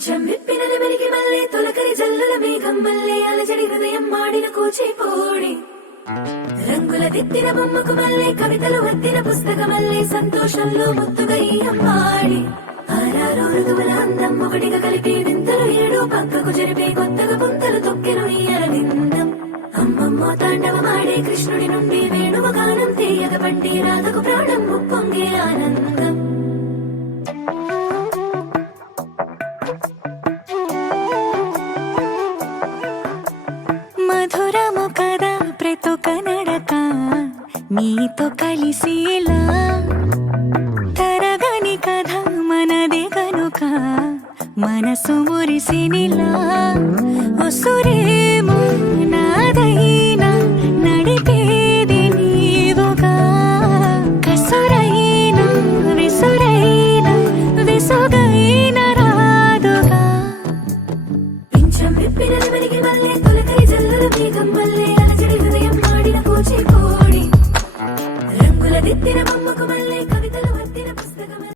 పింఛం విప్పిన మెలిగి మల్లే తొలకరి జల్లుల మేఘం మల్లే అలజడి హృదయం మాడిన కూచిపోడి రంగుల దిద్దిన బొమ్మకు మల్లే కవితలు వద్దిన పుస్తక మల్లే సంతోషంలో ముత్తుగా ఈ అమ్మాడి ఆరారు ఋతువుల అందం ఒకటిగా కలిపి వింతలు ఏడు పక్కకు జరిపే కొత్తగా పుంతలు తొక్కెను ఈ అరవిందం అమ్మమ్మో తాండవమాడే కృష్ణుడి నుండి వేణువ గానం తీయగ పండి రాధకు ప్రాణం ఉప్పొంగే ఆనందం మధురము కదా ప్రతొక నడక నీతో కలిసేలా తరగని కథ మనదే కనుక మనసు మురిసినిలా ఉసురేమో నాదైనా నడిపేది నీవుగా కసురైనా విసురైనా విసుగైన రాదుగా పింఛం విప్పిన మెలిగి మల్లే తొలకరి జల్లుల మేఘం మల్లే అలజడి హృదయం మాడిన కూచిపోడి రంగుల దిద్దిన బొమ్మకు మల్లే